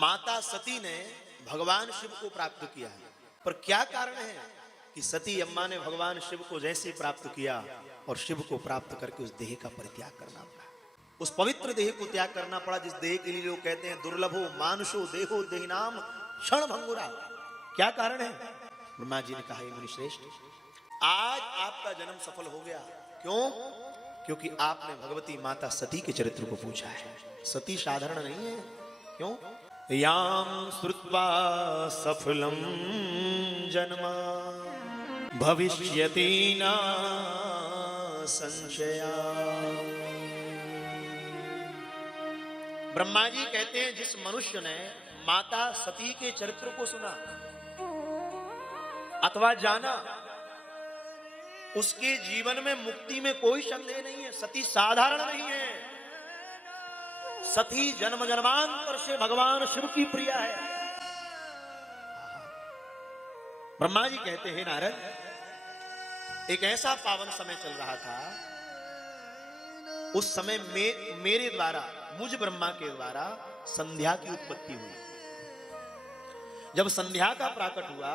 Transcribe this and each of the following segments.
माता सती ने भगवान शिव को प्राप्त किया है, पर क्या कारण है कि सती अम्मा ने भगवान शिव को जैसे प्राप्त किया और शिव को प्राप्त करके उस देह का परित्याग करना पड़ा, उस पवित्र देह को त्याग करना पड़ा जिस देह के लिए लोग कहते हैं दुर्लभो मानुषो देहो देहिनाम क्षण भंगुरा। क्या कारण है? ब्रह्मा जी ने कहा, मुनि श्रेष्ठ, आज आपका जन्म सफल हो गया। क्यों? क्योंकि आपने भगवती माता सती के चरित्र को पूछा है। सती साधारण नहीं है। क्यों? याम श्रुत्वा सफलम जन्मा भविष्यति न संशया। ब्रह्मा जी कहते हैं जिस मनुष्य ने माता सती के चरित्र को सुना अथवा जाना, उसके जीवन में मुक्ति में कोई संदेह नहीं है। सती साधारण नहीं है। सती जन्म जन्मांतर से भगवान शिव की प्रिया है। ब्रह्मा जी कहते हैं नारद, एक ऐसा पावन समय चल रहा था, उस समय में मेरे द्वारा, मुझ ब्रह्मा के द्वारा संध्या की उत्पत्ति हुई। जब संध्या का प्राकट हुआ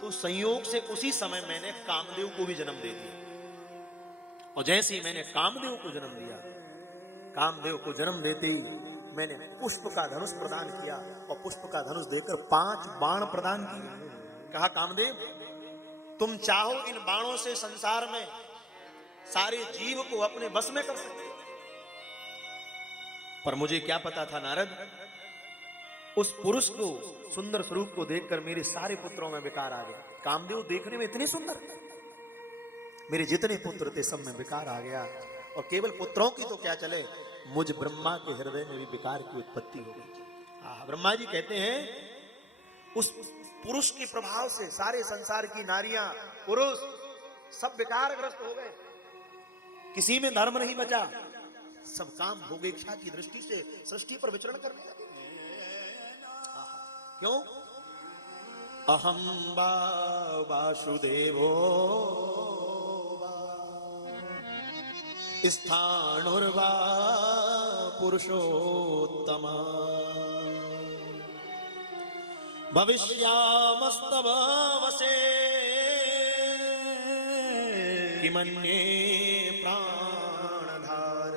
तो संयोग से उसी समय मैंने कामदेव को भी जन्म दे दिया। और जैसे ही मैंने कामदेव को जन्म दिया, कामदेव को जन्म देते ही मैंने पुष्प का धनुष प्रदान किया और पुष्प का धनुष देकर 5 बाण प्रदान किए। कहा, कामदेव तुम चाहो इन बाणों से संसार में सारे जीव को अपने बस में कर सकते। पर मुझे क्या पता था नारद, उस पुरुष को, सुंदर स्वरूप को देखकर मेरे सारे पुत्रों में विकार आ गया। कामदेव देखने में इतने सुंदर, मेरे जितने पुत्र थे सब में विकार आ गया। और केवल पुत्रों की तो क्या चले, मुझ ब्रह्मा के हृदय में भी विकार की उत्पत्ति हो गई। ब्रह्मा जी कहते हैं उस पुरुष के प्रभाव से सारे संसार की नारियां, पुरुष सब विकारग्रस्त हो गए। किसी में धर्म नहीं बचा, सब काम भोगेच्छा की दृष्टि से सृष्टि पर विचरण करने लगे। क्यों? अहम वासुदेवो स्थाणुर्वा पुरुषोत्तम भविष्यामस्तव वसे किमन्ये प्राणधार।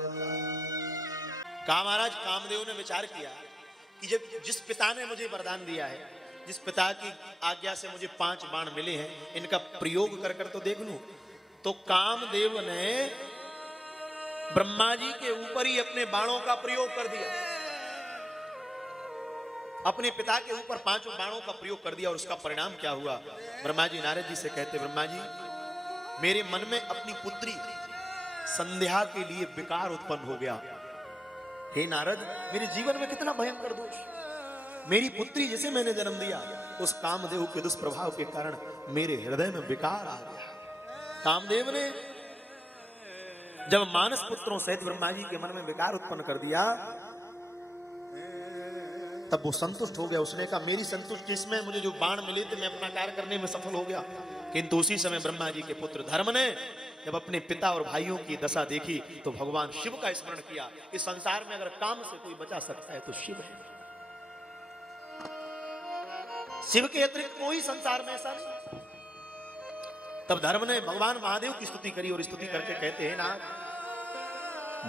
कहा, महाराज कामदेव ने विचार किया कि जब जिस पिता ने मुझे वरदान दिया है, जिस पिता की आज्ञा से मुझे 5 बाण मिले हैं, इनका प्रयोग कर कर तो देख लूं। तो कामदेव ने ब्रह्मा जी के ऊपर ही अपने बाणों का प्रयोग कर दिया, अपने पिता के ऊपर 5 बाणों का प्रयोग कर दिया। और उसका परिणाम क्या हुआ? ब्रह्मा जी नारद जी से कहते, ब्रह्मा जी मेरे मन में अपनी पुत्री संध्या के लिए विकार उत्पन्न हो गया। हे नारद, मेरे जीवन में कितना भयंकर दोष। मेरी पुत्री जिसे मैंने जन्म दिया, उस कामदेव के दुष्प्रभाव के कारण मेरे हृदय में विकार आ गया। कामदेव ने जब मानस पुत्रों सहित ब्रह्मा जी के मन में विकार उत्पन्न कर दिया, तब वो संतुष्ट हो गया। उसने कहा, मेरी संतुष्टि इसमें, मुझे जो बाण मिले थे मैं अपना कार्य करने में सफल हो गया। किंतु उसी समय ब्रह्मा जी के पुत्र धर्म ने जब अपने पिता और भाइयों की दशा देखी तो भगवान शिव का स्मरण किया। इस संसार में अगर काम से कोई बचा सकता है तो शिव है। शिव के अतिरिक्त कोई संसार में ऐसा नहीं। तब धर्म ने भगवान महादेव की स्तुति करी और स्तुति करके कहते हैं ना,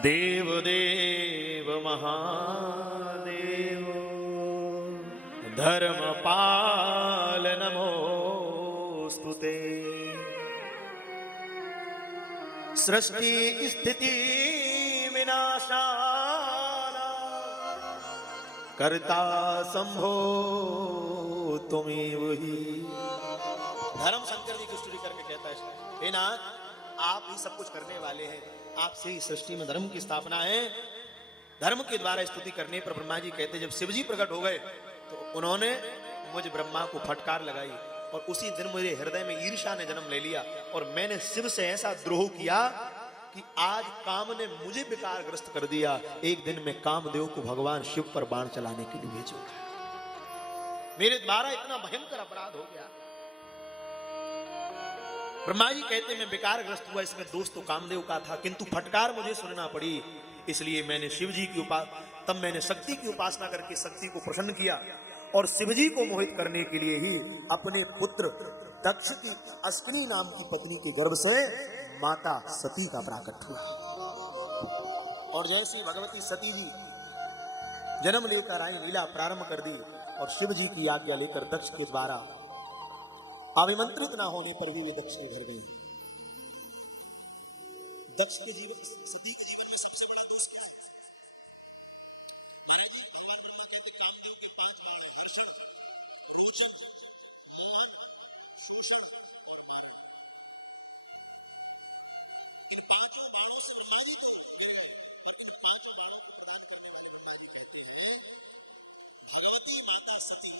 देव देव महादेव धर्मपाल नमोस्तुते सृष्टि स्थिति विनाशाना कर्ता संभो तुम्हें वही। धर्म शंकर जी की स्तुति करके कहता है, हे नाथ, आप ही सब कुछ करने वाले हैं, आपसे ही सृष्टि में धर्म की स्थापना है। धर्म के द्वारा स्तुति करने पर ब्रह्मा जी कहते, जब शिव जी प्रकट हो गए तो उन्होंने मुझ ब्रह्मा को फटकार लगाई और उसी दिन मेरे हृदय में ईर्ष्या ने जन्म ले लिया और मैंने शिव से ऐसा द्रोह किया कि आज काम ने मुझे विकारग्रस्त कर दिया। एक दिन में कामदेव को भगवान शिव पर बाण चलाने के लिए भेजो। मेरे द्वारा इतना भयंकर अपराध हो गया। ब्रह्मा जी कहते मैं विकारग्रस्त हुआ, इसमें दोष तो कामदेव का था, किंतु फटकार मुझे सुनना पड़ी, इसलिए मैंने शिव जी की तब मैंने शक्ति की उपासना करके शक्ति को प्रसन्न किया और शिवजी को मोहित करने के लिए ही अपने पुत्र दक्ष की अस्किनी नाम की पत्नी के गर्भ से माता सती का प्राकट हुआ। और जैसी भगवती सती जी जन्म लेकर आई, लीला प्रारंभ कर दी और शिव जी की आज्ञा लेकर दक्ष के द्वारा अभिमंत्रित ना होने पर भी वे दक्ष के घर गए। दक्ष के जीवन, सती के जीवन में सबसे बड़ा दोष क्या है? महाराज जी, भगवान ब्रह्मा कहते कामदेव के 5 बाण हैं, हर्षण, रोचन, मोहन, शोषण और मारण। इन 5 बाणों से ब्रह्मा जी तो गिर गए, पर इन 5 बाणों को प्रदान करने वाले ब्रह्मा जी कहते हैं भगवती माता सती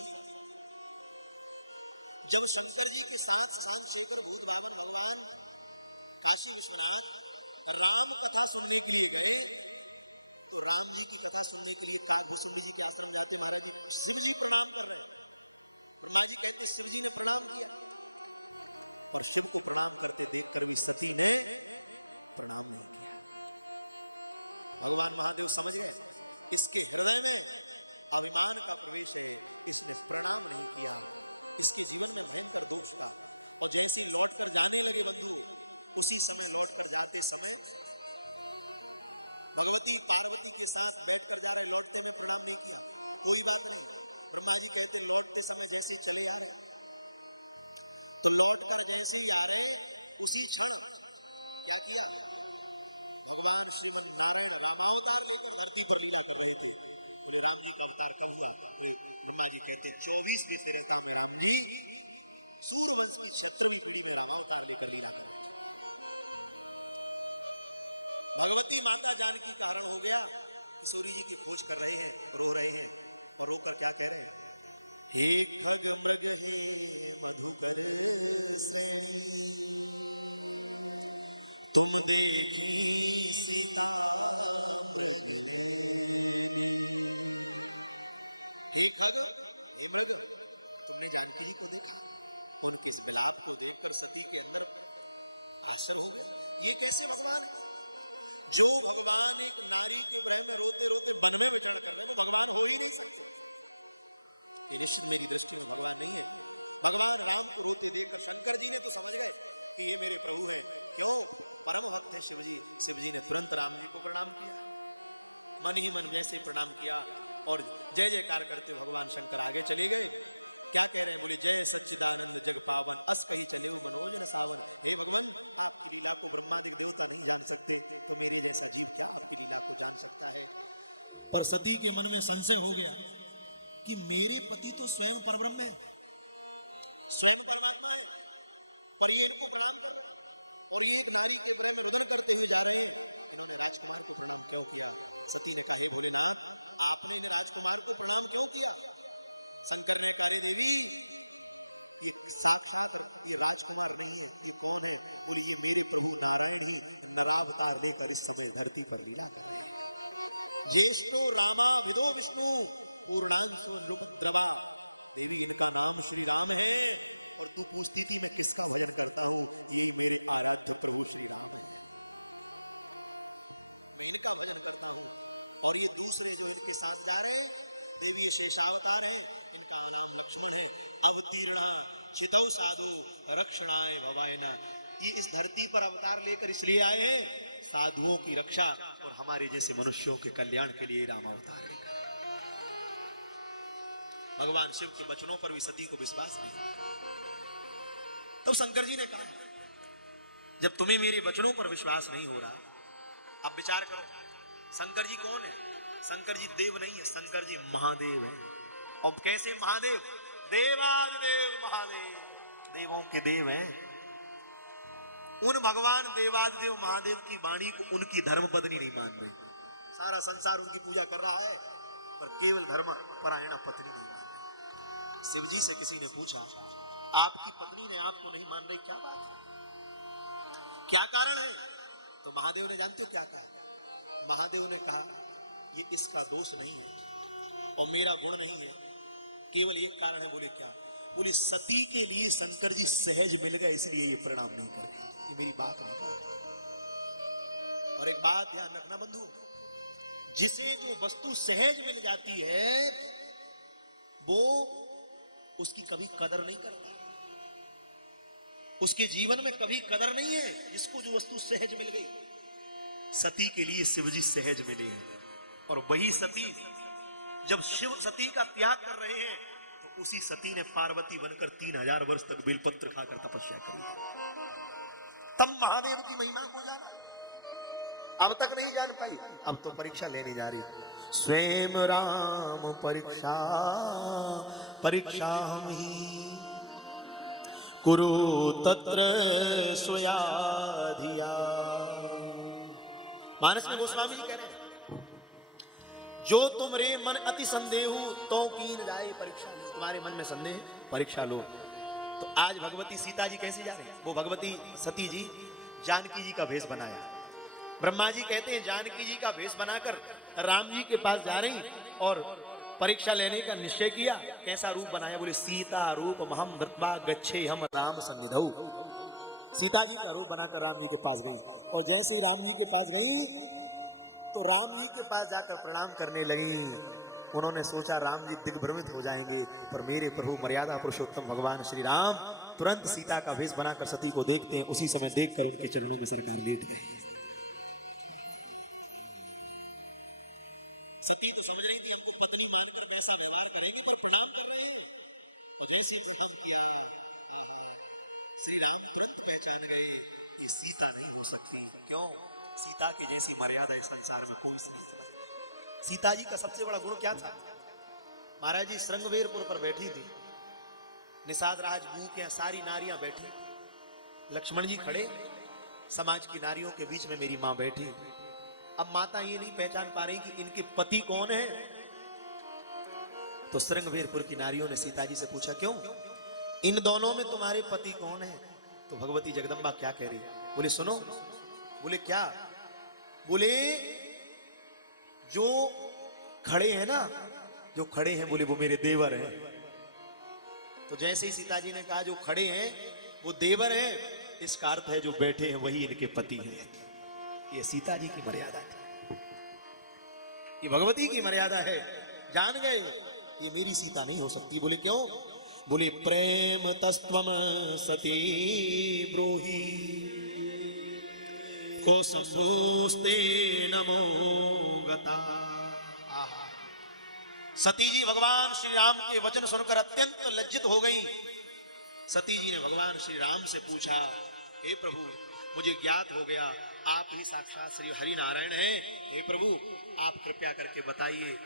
जब शंकर जी के साथ शशांक शेखर भूत भावन भगवान काशी विश्वनाथ राम कथा सुनने के लिए गए, तो राम जी की कथा सुनने के लिए काकभूषुंडी जी के आश्रम जाते महाराज जी शिव जी प्रणाम कर रहे हैं। ब्रह्मा जी कहते शिव जी ने प्रणाम किया, और शिव को प्रणाम करते देखकर भी सती ने प्रणाम नहीं किया। भगवान महादेव समझ गए इसके हृदय में अभिमान का प्रवेश है, इसने प्रणाम नहीं किया, इसके जीवन में भयंकर दोष था। और जैसे ही लौटकर जाने लगे बंधु, उसी समय लौटकर जाते समय भगवती पार्वती के साथ बैठकर जा रहे, लौटते में प्रणाम नहीं किया, कोई बात नहीं। ब्रह्मा जी कहते लौटते समय जैसे ही चले आ रहे, तो लौटकर जैसे ही आ रहे उसी क्षण क्या किया, भगवान श्रीमन नारायण रामावतार लेकर धरती पर लीला कर रहे थे। बोले राम जी का अवतार कब हुआ? बोले ब्रह्मा जी कहते 24वीं तिरेता में राम जी सूर्यवंश की 76वीं पीढ़ी में रामावतार लेकर लीला कर रहे थे। भगवती माता जानकी का हरण हो गया, किशोरी जी की खोज कर रहे हैं, रो रहे हैं, और रोकर क्या कह रहे हैं, हे खग मृग हे मधुकर श्रेणी, तुम देखी सीता मृग नैनी। हे खग हे मृग, तुमने जानकी जी को देखा? उनके इस विलाप को देखकर सती के अंदर आश्चर्य हो गया, ये कैसे भगवान है? जो भगवान एक नारी के विरह में रोते रोते वन में विचरण कर रहे हैं, वो भगवान हो ही नहीं सकते। ये निश्चित मेरी दृष्टि में भगवान नहीं है। भगवान राम को रोते देखकर शंकर जी ने तो समझ गए कि ये मेरे प्रभु हैं। क्यों? परम भक्त है शिव जी। शिव जी ने तुरंत राम जी को प्रणाम किया, मन ही मन जैसे प्रणाम किया, और जय जयकार करते भगवान शंकर आगे चले गए। क्या कह रहे हैं? बोले जय सच्चिदानंद जग पावन, अस कही चले मनोज न सावन। हे भगवान, आपकी लीला को ब्रह्मादिक देवता नहीं जान सकते, तो मेरे जैसा जीव क्या आपकी लीला को जान सकता है? पर सती के मन में संशय हो गया कि मेरे पति तो स्वयं परब्रह्म है, स्वयं परमात्मा है, पर ये इनको प्रणाम कर रहे हैं, और ये एक नारी के विरह में रुदन करते हुए जा रहे हैं। इन्होंने राजकुमार को प्रणाम क्यों किया? सती ने कहा, हे भोलेनाथ, आपने इन्हें राजकुमार को प्रणाम क्यों किया? शंकर ने कहा, देवी ये साक्षात ये राजकुमार नहीं है, ये कौन है? बोली ये मेरे प्रभु नारायण ही नरावतार लेकर इस समय धरती पर लीला कर रहे हैं। ज्येष्ठो रामा विदो विष्णु पूर्णांशो नृपद्रवा। देवी इनका नाम श्री राम है, और तू पूछती थी मैं किसका भजन करता हूं, यही मेरे आराध्य प्रभु श्री राम है, मैं इनका भजन करता हूं। और ये दूसरे जो इनके साथ जा रहे हैं, देवी ये शेषावतार हैं, इनका नाम लक्ष्मण है। अवतीर्णा चितौ साधु रक्षणाय भवायना। ये इस धरती पर अवतार लेकर इसलिए आए हैं साधुओं की रक्षा और हमारे जैसे मनुष्यों के कल्याण के लिए राम अवतार लेकर। भगवान शिव के वचनों पर भी सती को विश्वास नहीं। तो शंकर जी ने कहा, जब तुम्हें मेरे वचनों पर विश्वास नहीं हो रहा, अब विचार करो, शंकर जी कौन है? शंकर जी देव नहीं है, शंकर जी महादेव है। और कैसे महादेव? देवादिदेव महादेव, देवों के देव हैं। उन भगवान देवादिदेव महादेव की वाणी को उनकी धर्मपत्नी नहीं मान रही। सारा संसार उनकी पूजा कर रहा है, पर केवल धर्म परायणा पत्नी नहीं मान रही। शिव जी से किसी ने पूछा, आपकी पत्नी ने आपको नहीं मान रही, क्या बात है, क्या कारण है? तो महादेव ने, जानते हो क्या कहा? महादेव ने कहा, ये इसका दोष नहीं है और मेरा गुण नहीं है, केवल एक कारण है। बोले क्या? बोले सती के लिए शंकर जी सहज मिल गए, इसलिए ये प्रणाम नहीं कर रहे, ये मेरी बात नहीं कर रहे। और एक बात ध्यान रखना बंधु, जिसे जो वस्तु सहज मिल जाती है वो उसकी कभी कदर नहीं करता, उसके जीवन में कभी कदर नहीं है जिसको जो वस्तु सहज मिल गई। सती के लिए शिवजी सहज मिले हैं, और वही सती जब शिव सती का त्याग कर रहे हैं तो उसी सती ने पार्वती बनकर 3000 वर्ष तक बेलपत्र खाकर तपस्या करी। तब महादेव की महिमा को जाना, अब तक नहीं जान पाई, अब तो परीक्षा लेने जा रही। स्वयं राम परीक्षा परीक्षा ही कुरु तत्र स्वयाधिया। मानस में गोस्वामी जी कह रहे हैं, जो तुम रे मन अति संदेह तो कीन जाए परीक्षा लो। तुम्हारे मन में संदेह, परीक्षा लो। तो आज भगवती सीता जी कैसी जा रही है? वो भगवती सती जी जानकी जी का भेष बनाया। ब्रह्मा जी कहते हैं जानकी जी का भेष बनाकर राम जी के पास जा रही और परीक्षा लेने का निश्चय किया। कैसा रूप बनाया? बोले सीता रूप महम धृत्वा गच्छे हम राम सन्निधौ। सीता जी का रूप बनाकर राम जी के पास गई, और जैसे ही राम जी के पास गई तो राम जी के पास जाकर प्रणाम करने लगी। उन्होंने सोचा राम जी दिग्भ्रमित हो जाएंगे, पर मेरे प्रभु मर्यादा पुरुषोत्तम भगवान श्री राम तुरंत सीता का भेष बनाकर सती को देखते हैं। उसी समय देखकर उनके चरणों में सरकार लेट गए। सती तो समझ रही थी हमको पत्नी मानकर वैसा व्यवहार करेंगे, पर प्रणाम कर रहे हैं। और जैसे प्रणाम किया, आहा, श्री राम तुरंत पहचान गए ये सीता नहीं हो सकती। क्यों? सीता की जैसी मर्यादा इस संसार में कोई नहीं समझता। सीता जी का सबसे बड़ा गुण क्या था? महाराज जी श्रृंगवेरपुर पर बैठी थी, निषाद राजभूख के सारी नारियां बैठी, लक्ष्मण जी खड़े, समाज की नारियों के बीच में मेरी मां बैठी। अब माता ये नहीं पहचान पा रही कि इनके पति कौन है। तो श्रृंगवेरपुर की नारियों ने सीता जी से पूछा, क्यों इन दोनों में तुम्हारे पति कौन है? तो भगवती जगदम्बा क्या कह रही? बोले सुनो। बोले क्या? बोले जो खड़े हैं ना, जो खड़े हैं, बोले वो मेरे देवर हैं। तो जैसे ही सीता जी ने कहा जो खड़े हैं वो देवर हैं, इसका अर्थ है जो बैठे हैं वही इनके पति हैं। ये सीता जी की मर्यादा थी, ये भगवती की मर्यादा है। जान गए ये मेरी सीता नहीं हो सकती। बोले क्यों? बोले प्रेम तस्त्वम सती ब्रूहि को संभोस्ते नमो गता। सती जी भगवान श्री राम के वचन सुनकर अत्यंत लज्जित हो गई। सती जी ने भगवान श्री राम से पूछा, हे प्रभु मुझे ज्ञात हो गया आप ही साक्षात श्री हरि नारायण हैं। हे प्रभु आप कृपया करके बताइए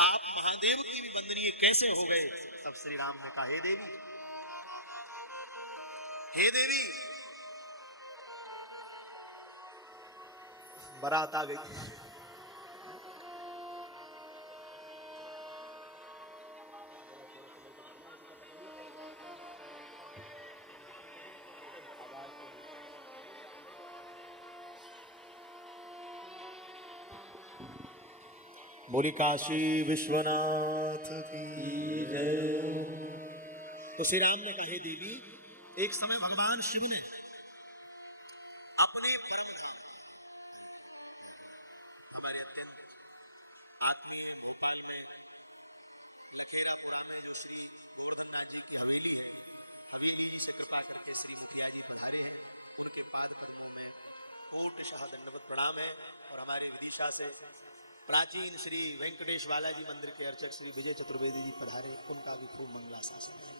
आप महादेव की भी वंदनीय कैसे हो गए? तब श्री राम ने कहा, हे देवी, हे देवी, बारात आ गई। बोली काशी विश्वनाथ की जय। तो श्री राम ने कहा, हे देवी, एक समय भगवान शिव ने अपने परम धाम हमारे अत्यंत आत्मीय भोपाल में लखेरापुरा में जो श्री गोवर्धन नाथ जी की हवेली है, हवेली जी से कृपा करके श्री मुखिया जी पधारे हैं। उनके पाद पद्मों में कोटशः दंडवत प्रणाम है। और हमारे विदिशा से प्राचीन श्री वेंकटेश बालाजी मंदिर के अर्चक श्री विजय चतुर्वेदी जी पधारे, उनका भी खूब मंगलाशासन है।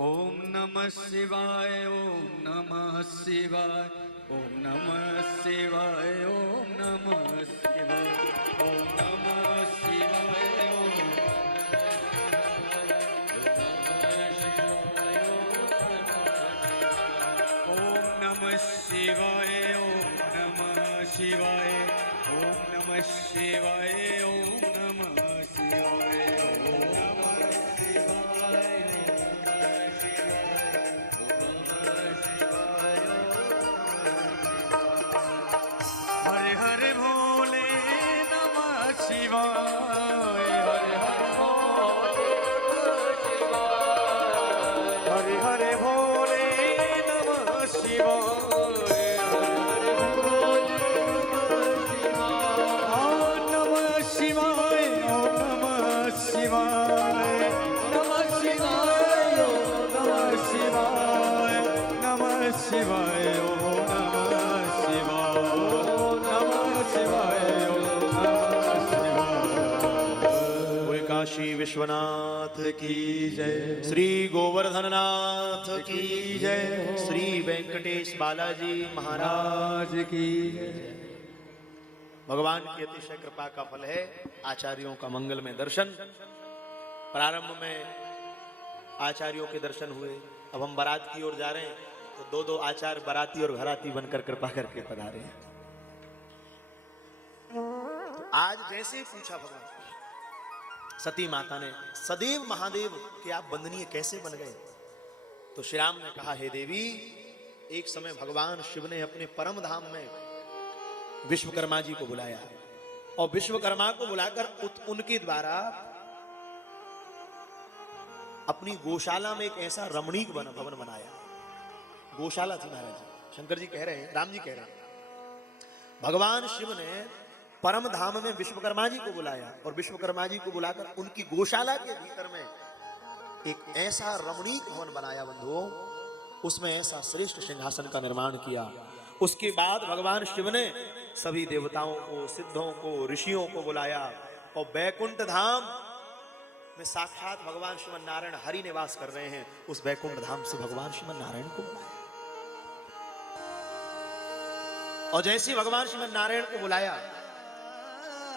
ओम नमः शिवाय, ओम नमः शिवाय, ओम नमः शिवाय, ओम नमः शिवाय, ओम नमः शिवाय, ओम नमः शिवाय, ओम नमः शिवाय, ओम नमः शिवाय, ओम नमः शिवाय, ओम नमः शिवाय। हरे हरे भोले नमः शिवाय, हरे हरे भोले नमः शिवाय, हरे हरे भोले नमः शिवाय ओम नमः शिवाय। बोले काशी विश्वनाथ की जय, श्री गोवर्धननाथ की जय, श्री वेंकटेश बालाजी महाराज। आज की जय। भगवान की अतिशय कृपा का फल है आचार्यों का मंगल में दर्शन। प्रारंभ में आचार्यों के दर्शन हुए, अब हम बारात की ओर जा रहे हैं तो दो दो आचार्य बाराती और घराती बनकर कृपा करके पधारे हैं। तो आज जैसे ही पूछा भगवान सती माता ने, सदैव महादेव के आप वंदनीय कैसे बन गए? तो श्री राम ने कहा, हे देवी, एक समय भगवान शिव ने अपने परम धाम में विश्वकर्मा जी को बुलाया और विश्वकर्मा को बुलाकर उनके द्वारा अपनी गौशाला में एक ऐसा रमणीक भवन बनाया। गौशाला थी महाराज जी, शंकर जी कह रहे हैं, राम जी कह रहे हैं, भगवान शिव ने परम धाम में विश्वकर्मा जी को बुलाया और विश्वकर्मा जी को बुलाकर उनकी गौशाला के भीतर में एक ऐसा रमणीक भवन बनाया बंधुओं, उसमें ऐसा श्रेष्ठ सिंहासन का निर्माण किया। उसके बाद भगवान शिव ने सभी देवताओं को, सिद्धों को, ऋषियों को बुलाया और बैकुंठ धाम में साक्षात भगवान श्रीमन नारायण हरि निवास कर रहे हैं, उस बैकुंठ धाम से भगवान श्रीमन नारायण को बुलाया। और जैसे ही भगवान श्रीमन नारायण को बुलाया,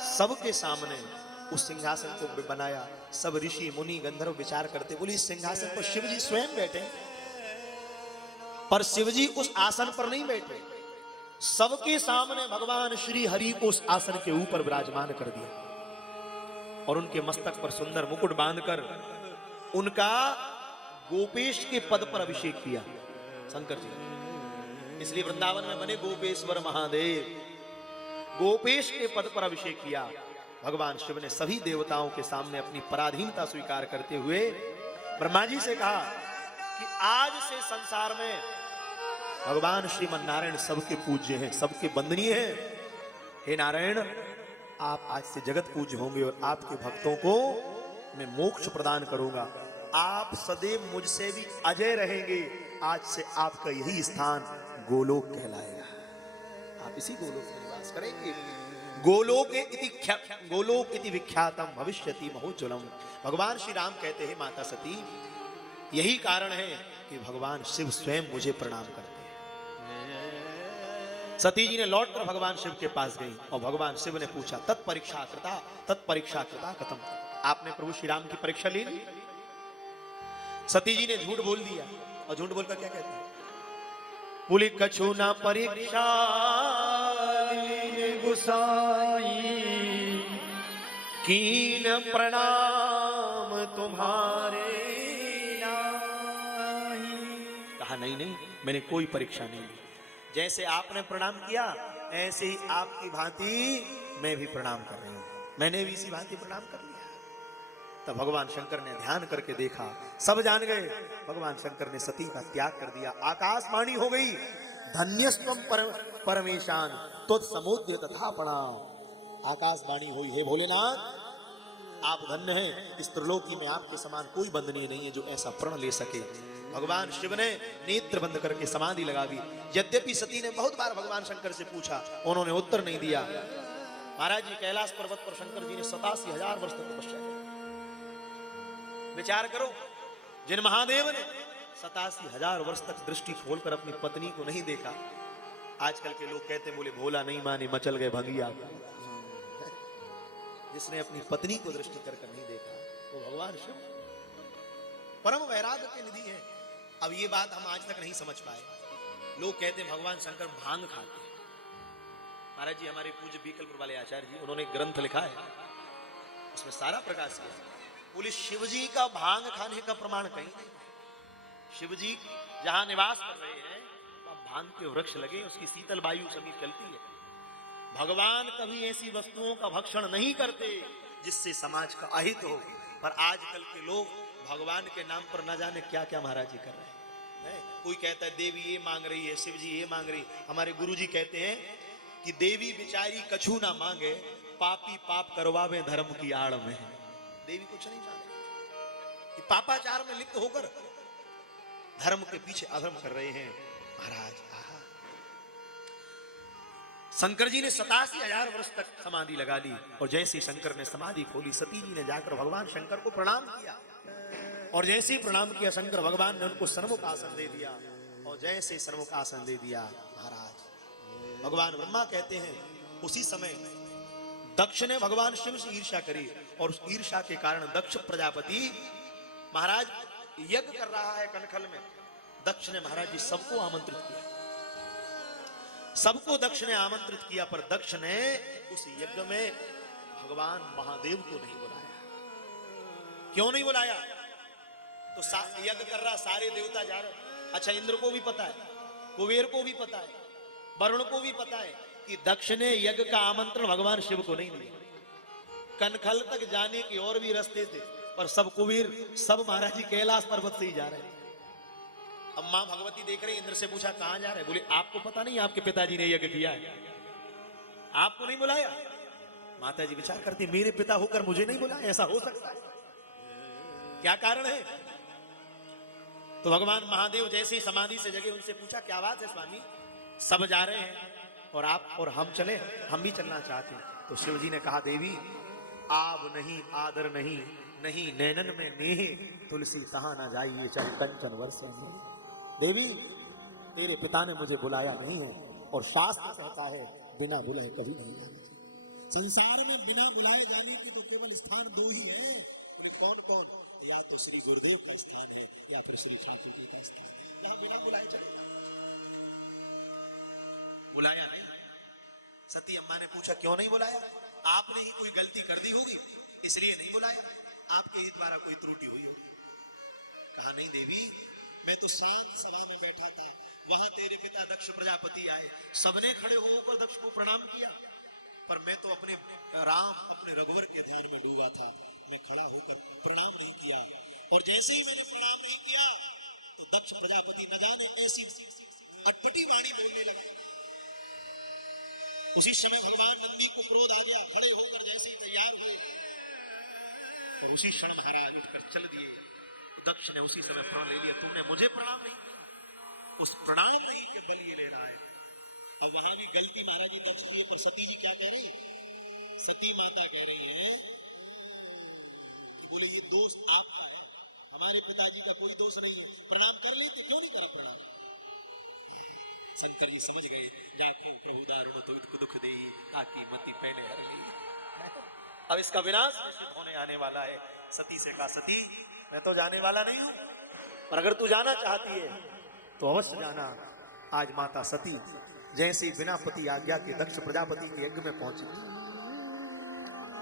सबके सामने उस सिंहासन को बनाया। सब ऋषि मुनि गंधर्व विचार करते, बोले इस सिंहासन पर शिव जी स्वयं बैठे, पर शिव जी उस आसन पर नहीं बैठे, सबके सामने भगवान श्री हरि को उस आसन के ऊपर विराजमान कर दिया और उनके मस्तक पर सुंदर मुकुट बांधकर उनका गोपेश के पद पर अभिषेक किया शंकर जी। इसलिए वृंदावन में बने गोपेश्वर महादेव, गोपेश के पद पर अभिषेक किया। भगवान शिव ने सभी देवताओं के सामने अपनी पराधीनता स्वीकार करते हुए ब्रह्मा जी से कहा कि आज से संसार में भगवान श्रीमन नारायण सबके पूज्य हैं, सबके वंदनीय हैं। हे नारायण, आप आज से जगत पूज्य होंगे और आपके भक्तों को मैं मोक्ष प्रदान करूंगा। आप सदैव मुझसे भी अजय रहेंगे। आज से आपका यही स्थान गोलोक कहलाएगा। आप इसी गोलोक में निवास करेंगे। गोलोक इति विख्यातम भविष्यति महोज्ज्वलम। भगवान श्री राम कहते हैं, माता सती, यही कारण है कि भगवान शिव स्वयं मुझे प्रणाम करते हैं। सती जी ने लौटकर भगवान शिव के पास गई और भगवान शिव ने पूछा, तत्परीक्षा कृता कथम? आपने प्रभु श्री राम की परीक्षा ली? सती जी ने झूठ बोल दिया। और झूठ बोलकर क्या कहते हैं? बोले, कछु ना परीक्षा गुसाई कीन प्रणाम तुम्हारे नाहीं। कहा, नहीं, मैंने कोई परीक्षा नहीं ली। जैसे आपने प्रणाम किया ऐसे ही आपकी भांति मैं भी प्रणाम कर रही हूं। मैंने भी इसी भांति प्रणाम कर लिया। तब भगवान शंकर ने ध्यान करके देखा, सब जान गए। भगवान शंकर ने सती का त्याग कर दिया। आकाशवाणी हो गई, धन्यस्त्वम परमेशान त्वत्समोद्य तथापणा। आकाशवाणी हुई, हे भोलेनाथ, आप धन्य हैं। इस त्रिलोकी में आपके समान कोई बंदनीय नहीं है जो ऐसा प्रण ले सके। भगवान शिव ने नेत्र बंद करके समाधि लगा दी। यद्यपि सती ने बहुत बार भगवान शंकर से पूछा, उन्होंने उत्तर नहीं दिया। महाराज जी, कैलाश पर्वत पर शंकर जी ने 87,000 वर्ष तक तपस्या की। विचार करो, जिन महादेव ने 87,000 वर्ष तक दृष्टि खोलकर अपनी पत्नी को नहीं देखा। आजकल के लोग कहते, बोले भोला नहीं माने मचल गए भंगिया। जिसने अपनी पत्नी को दृष्टि कर नहीं देखा वो भगवान शिव परम वैराग्य के निधि है। अब ये बात हम आज तक नहीं समझ पाए। लोग कहते भगवान शंकर भांग खाते हैं। महाराज जी, हमारे पूज्य बीकलपुर वाले आचार्य जी, उन्होंने ग्रंथ लिखा है, उसमें सारा प्रकाश किया। बोले, शिव जी का भांग खाने का प्रमाण कहीं नहीं। शिव जी जहां निवास कर रहे हैं वहां भांग के वृक्ष लगे, उसकी शीतल वायु समीप चलती है। भगवान कभी ऐसी वस्तुओं का भक्षण नहीं करते जिससे समाज का अहित हो। पर आजकल के लोग भगवान के नाम पर न जाने क्या क्या महाराज जी कर रहे हैं। कोई कहता है देवी ये मांग रही है, शिव जी ये मांग रही। हमारे गुरुजी कहते हैं कि देवी बिचारी कछु ना मांगे, पापी पाप करवावे धर्म की आड़ में। देवी कुछ नहीं चाहती, कि पापाचार में लिप्त होकर धर्म के पीछे अधर्म कर रहे हैं। महाराज, शंकर जी ने 87,000 वर्ष तक समाधि लगा ली और जैसे ही शंकर ने समाधि खोली, सती जी ने जाकर भगवान शंकर को प्रणाम किया और जैसे ही प्रणाम किया शंकर भगवान ने उनको सन्मुख आसन दे दिया और जैसे सन्मुख आसन दे दिया महाराज भगवान ब्रह्मा कहते हैं उसी समय दक्ष ने भगवान शिव से ईर्ष्या करी और उस ईर्ष्या के कारण दक्ष प्रजापति महाराज यज्ञ कर रहा है कनखल में। दक्ष ने महाराज जी सबको आमंत्रित किया, सबको दक्ष ने आमंत्रित किया, पर दक्ष ने उस यज्ञ में भगवान महादेव को नहीं बुलाया। क्यों नहीं बुलाया? तो यज्ञ कर रहा, सारे देवता जा रहे। अच्छा, इंद्र को भी पता है, कुबेर को भी पता है, वरुण को भी पता है कि दक्ष ने यज्ञ का आमंत्रण भगवान शिव को नहीं दिया। कनखल तक जाने के और भी रास्ते थे, पर सब कुबेर, सब महाराज जी कैलाश पर्वत से ही जा रहे हैं। अब मां भगवती देख रही, इंद्र से पूछा कहां जा रहे? बोले आपको पता नहीं आपके पिताजी ने यज्ञ किया है, आपको नहीं बुलाया? माता जी विचार करती, मेरे पिता होकर मुझे नहीं बुलाया, ऐसा हो सकता है? क्या कारण है? तो भगवान महादेव जैसे ही समाधि से जगे, उनसे पूछा क्या बात है स्वामी, सब जा रहे हैं और आप और हम चले, हम भी चलना चाहते हैं। तो शिव जी ने कहा देवी आब नहीं, आदर नहीं, नहीं नैनन में नेह, तुलसी तहां ना जाइए चाहे कंचन वर्षे नेह। देवी तेरे पिता ने मुझे बुलाया नहीं है और शास्त्र कहता है बिना बुलाए कभी नहीं जाना चाहिए। संसार में बिना बुलाए जाने की तो केवल स्थान दो ही है। बोले कौन कौन? या तो श्री गुरुदेव का स्थान है या फिर श्री ठाकुर जी का स्थान है, जहां बिना बुलाए चले जाओ। बुलाया नहीं। सती अम्मा ने पूछा क्यों नहीं बुलाया? आपने ही कोई गलती कर दी होगी इसलिए नहीं बुलाया, आपके ही द्वारा कोई त्रुटि हुई होगी। कहा नहीं देवी, मैं तो शांत सभा में बैठा था, वहां तेरे पिता दक्ष प्रजापति आए, सबने खड़े होकर दक्ष को प्रणाम किया, पर मैं तो अपने राम, अपने रघुवर के ध्यान में डूबा था, मैं खड़ा होकर प्रणाम नहीं किया। और जैसे ही मैंने प्रणाम नहीं किया तो दक्ष प्रजापति न जाने ऐसी अटपटी वाणी बोलने लगा। उसी समय भगवान नंदी को क्रोध आ गया, खड़े होकर जैसे ही तैयार हुए और उसी क्षण महाराज उठकर चल दिए। दक्ष ने उसी समय प्रण ले लिया, तुमने मुझे प्रणाम नहीं किया। उस प्रणाम नहीं के बल ये ले रहा है। अब वहां भी गलती महाराज जी दक्ष की है, पर सती जी क्या कह रही है? सती माता कह रही हैं कि बोले ये दोष आपका है, हमारे पिताजी का कोई दोष नहीं है, प्रणाम कर लेते, क्यों नहीं करा प्रणाम? शंकर जी समझ गए, जाखो प्रभु दारुण तो दुख देही ताकि मति पहले हर ले। अब इसका विनाश निश्चित होने आने वाला है। सती से कहा सती मैं तो जाने वाला नहीं हूं, पर अगर तू जाना चाहती है तो अवश्य जाना। आज माता सती जैसे बिना पति आज्ञा के दक्ष प्रजापति के यज्ञ में पहुंची,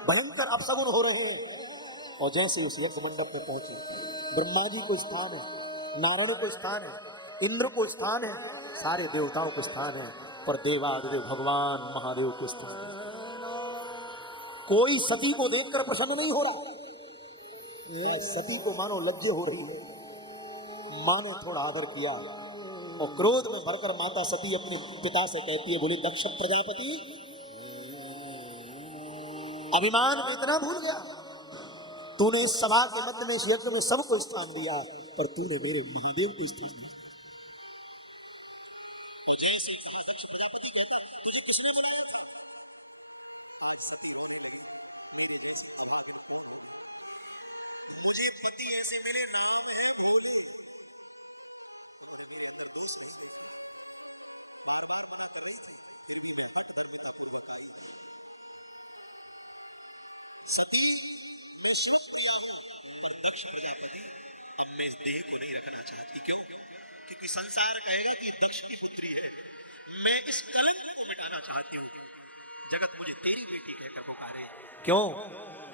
भयंकर अपशगुन हो रहे हैं, और जैसे उस यज्ञ मंडप में पहुंची, ब्रह्मा जी को स्थान है, नारायण को स्थान है, इंद्र को स्थान है, सारे देवताओं को स्थान है, पर देवादिदेव भगवान महादेव को स्थान है। कोई सती को देखकर प्रसन्न नहीं हो रहा। आज सती को मानो लज्जे हो रही है। मां ने थोड़ा आदर किया और क्रोध में भरकर माता सती अपने पिता से कहती है, बोली दक्ष प्रजापति अभिमान में इतना भूल गया, तूने इस सभा के मध्य में, इस यज्ञ में सबको स्थान दिया, पर तूने मेरे महादेव को स्थान नहीं दिया। और जैसे ही कहा दक्ष प्रजापति कहता, तुझे किसने बुलाया था? आज सती रोने लगी, मेरे जैसी अभागिन कौन होगी? मुझे पति ऐसे मिले, नाम है भोले, उन्होंने मेरे अंदर दोष नहीं देखा, बार बार मना कर रही थी, फिर भी मैं हठ धर्मिता पूर्वक आई। सती मैं शिव प्रिया हूं, पर दक्ष प्रजापति अब मैं इस देह को नहीं रखना चाहती। क्यों? क्योंकि संसार कहेगा कि दक्ष की पुत्री है, मैं इस कलंक को मिटाना चाहती हूं। जगत मुझे तेरी बेटी कहकर पुकारे, क्यों?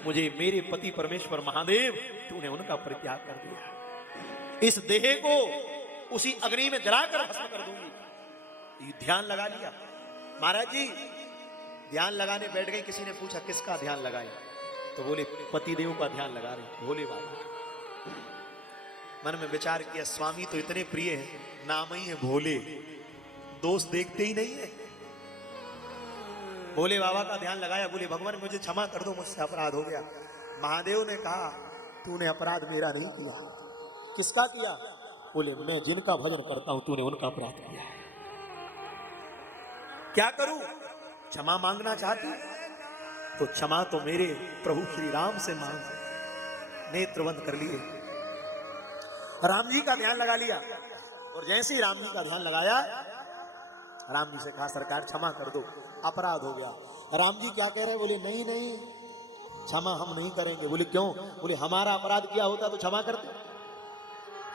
मुझे मेरे पति परमेश्वर महादेव, तूने उनका परित्याग कर दिया, इस देह को उसी अग्नि में जलाकर भस्म कर दूंगी। ध्यान लगा लिया महाराज जी, ध्यान लगाने बैठ गए। किसी ने पूछा किसका ध्यान लगाए? तो बोले पतिदेव का ध्यान लगा रहे, भोले बाबा। मन में विचार किया, स्वामी तो इतने प्रिय हैं, नाम ही है भोले, दोष देखते ही नहीं है। भोले बाबा का ध्यान लगाया, बोले भगवान मुझे क्षमा कर दो, मुझसे अपराध हो गया। महादेव ने कहा तूने अपराध मेरा नहीं किया, किसका किया? बोले मैं जिनका भजन करता हूं, तूने उनका अपराध किया है। क्या करूं? क्षमा मांगना चाहती तो क्षमा तो मेरे प्रभु श्री राम से मांग। नेत्र बंद कर लिए, राम जी का ध्यान लगा लिया, और जैसे ही राम जी का ध्यान लगाया, राम जी से कहा सरकार क्षमा कर दो, अपराध हो गया। राम जी क्या कह रहे? बोले नहीं नहीं, क्षमा हम नहीं करेंगे। बोले क्यों? बोले हमारा अपराध किया होता तो क्षमा करते,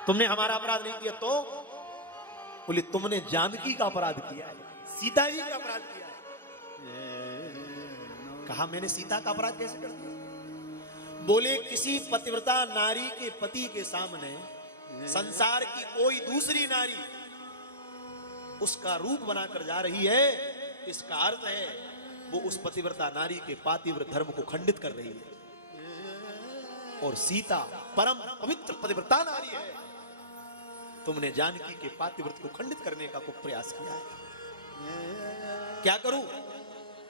तुमने हमारा अपराध नहीं किया तो? बोले तुमने जानकी का अपराध किया है, सीता जी का अपराध किया है। कहा मैंने सीता का अपराध कैसे कर दिया? बोले किसी पतिव्रता नारी के पति के सामने संसार की कोई दूसरी नारी उसका रूप बनाकर जा रही है, इसका अर्थ है वो उस पतिव्रता नारी के पातिव्रत धर्म को खंडित कर रही है। और सीता परम पवित्र पतिव्रता नारी है, तुमने जानकी के पातिव्रत को खंडित करने का को प्रयास किया है। क्या करूं?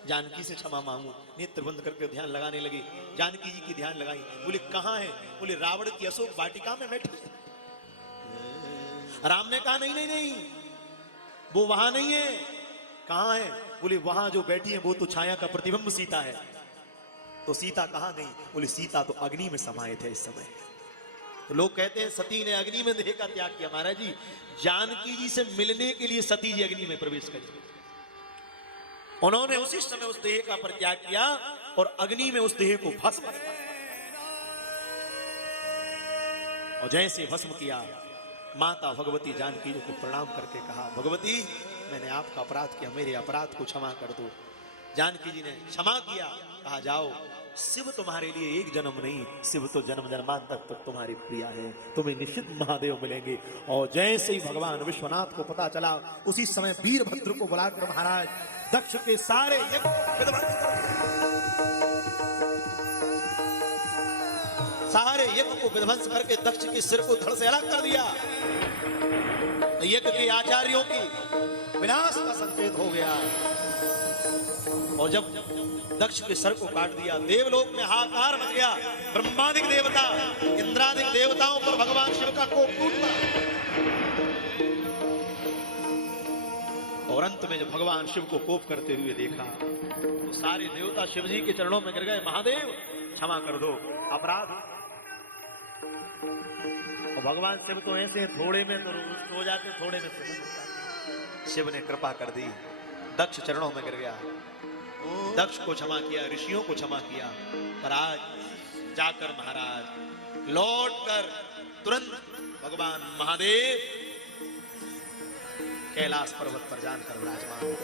जानकी से क्षमा मांगू। नेत्र बंद करके ध्यान लगाने लगे, जानकी जी की ध्यान लगाई। बोले कहां है? बोले रावण की अशोक वाटिका में बैठी। राम ने कहा नहीं नहीं नहीं, वो वहां नहीं है। कहां है? बोले वहां जो बैठी है वो तो छाया का प्रतिबिंब सीता है। तो सीता कहां गई? बोले सीता तो अग्नि में समाहित है इस समय। तो लोग कहते हैं सती ने अग्नि में देह का त्याग किया। महाराज जी, जानकी जी से मिलने के लिए सती जी अग्नि में प्रवेश करी, उन्होंने उसी समय उस देह का परित्याग किया और अग्नि में उस देह को भस्म, और जैसे भस्म किया, माता भगवती जानकी जी को प्रणाम करके कहा भगवती मैंने आपका अपराध किया, मेरे अपराध को क्षमा कर दो। जानकी जी ने क्षमा किया। कहा जाओ, शिव तुम्हारे लिए एक जन्म नहीं, शिव तो जन्म जन्मांतर तक तुम्हारी प्रिया है, तुम्हें निश्चित महादेव मिलेंगे। और जैसे ही भगवान विश्वनाथ को पता चला, उसी समय वीरभद्र को बुलाकर महाराज दक्ष के सारे यज्ञ को विध्वंस कर दिया। सारे यज्ञ को विध्वंस करके दक्ष के सिर को धड़ से अलग कर दिया। यज्ञ के आचार्यों की विनाश का संकेत हो गया। और जब दक्ष के सर को काट दिया, देवलोक में हाहाकार मच गया। ब्रह्मादिक देवता, इंद्रादिक देवताओं पर भगवान शिव का कोप टूटा। और अंत में जब भगवान शिव को कोप करते हुए देखा तो सारे देवता शिव जी के चरणों में गिर गए। महादेव क्षमा कर दो, अपराध। और भगवान शिव तो ऐसे थोड़े में तो रुष्ट हो जाते, थोड़े में प्रसन्न हो जाते। शिव ने कृपा कर दी, दक्ष चरणों में गिर गया, दक्ष को क्षमा किया, ऋषियों को क्षमा किया। पर आज जाकर महाराज लौट कर तुरंत भगवान महादेव कैलाश पर्वत पर जानकर विराजमान।